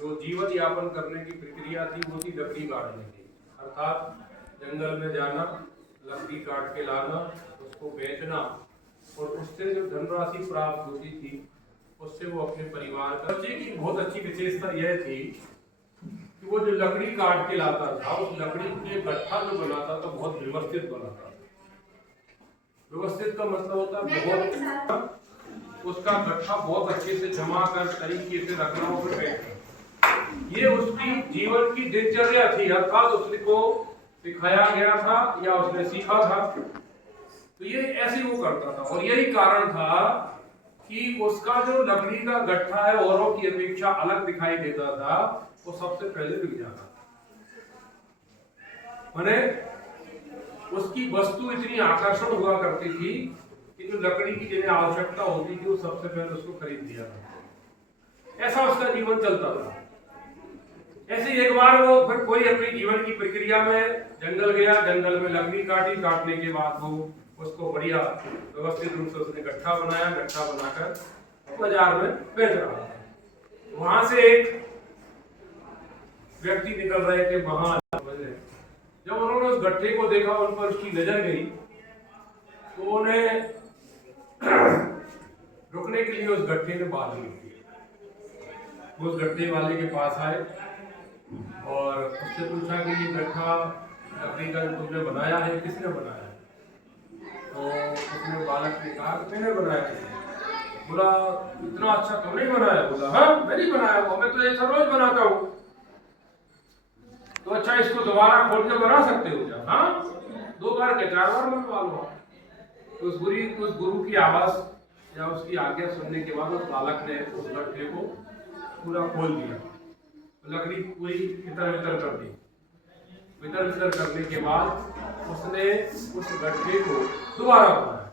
जो जीवन यापन करने की प्रक्रिया थी वो थी लकड़ी काटने की, अर्थात जंगल में जाना, लकड़ी काट के लाना, उसको बेचना और उससे जो धनराशि प्राप्त होती थी उससे वो अपने परिवार का। बच्चे की बहुत अच्छी विशेषता यह थी कि वो जो लकड़ी काट के लाता था उस लकड़ी के गट्ठा जो बनाता था बहुत व्यवस्थित बनाता था। व्यवस्थित का मतलब होता है बहुत, उसका गट्ठा बहुत अच्छे से जमा कर तरीके से रखना और बैठना। ये उसकी जीवन की दिनचर्या थी, अर्थात उसको सिखाया गया था या उसने सीखा था, तो ये ऐसे वो करता था। और यही कारण था कि उसका जो लकड़ी का गट्ठा है औरों की अपेक्षा अलग दिखाई देता था, वो सबसे पहले बिक जाता था। माने उसकी वस्तु इतनी आकर्षण हुआ करती थी कि जो लकड़ी की जिन्हें आवश्यकता होती थी वो सबसे पहले उसको खरीद लिया था। ऐसा उसका जीवन चलता था। ऐसे एक बार वो फिर कोई अपनी जीवन की प्रक्रिया में जंगल गया, जंगल में लकड़ी काटी, काटने के बाद वो उसको बढ़िया व्यवस्थित रूप से उसने गट्ठा बनाया, गट्ठा बनाकर बाजार में बेच रहा था। वहां से एक व्यक्ति निकल रहे थे वहां, जब उन्होंने उस गट्ठे को देखा, उन पर उसकी नजर गई, तो उन्हें रुकने के लिए उस गट्ठे ने बात की। उस गट्ठे वाले के पास आए और उससे पूछा कि ये गट्ठा लकड़ी का तुमने बनाया है, किसने बनाया है? तो उसने बालक ने कहा मैंने बनाया है। बोला इतना अच्छा तुमने बनाया? बोला हाँ मैंने ही बनाया हुआ, मैं तो ऐसा रोज बनाता हूँ। तो अच्छा इसको दोबारा खोल के बना सकते हो क्या? हाँ 2 बार के 4 बार बनवा लो। तो उस गुरु की आवाज या उसकी आज्ञा सुनने के बाद उस बालक ने उस गट्ठे को पूरा खोल दिया, लकड़ी पूरी इतर वितर कर दी। वितर वितर करने के बाद उसने उस गट्ठे को दोबारा बनाया।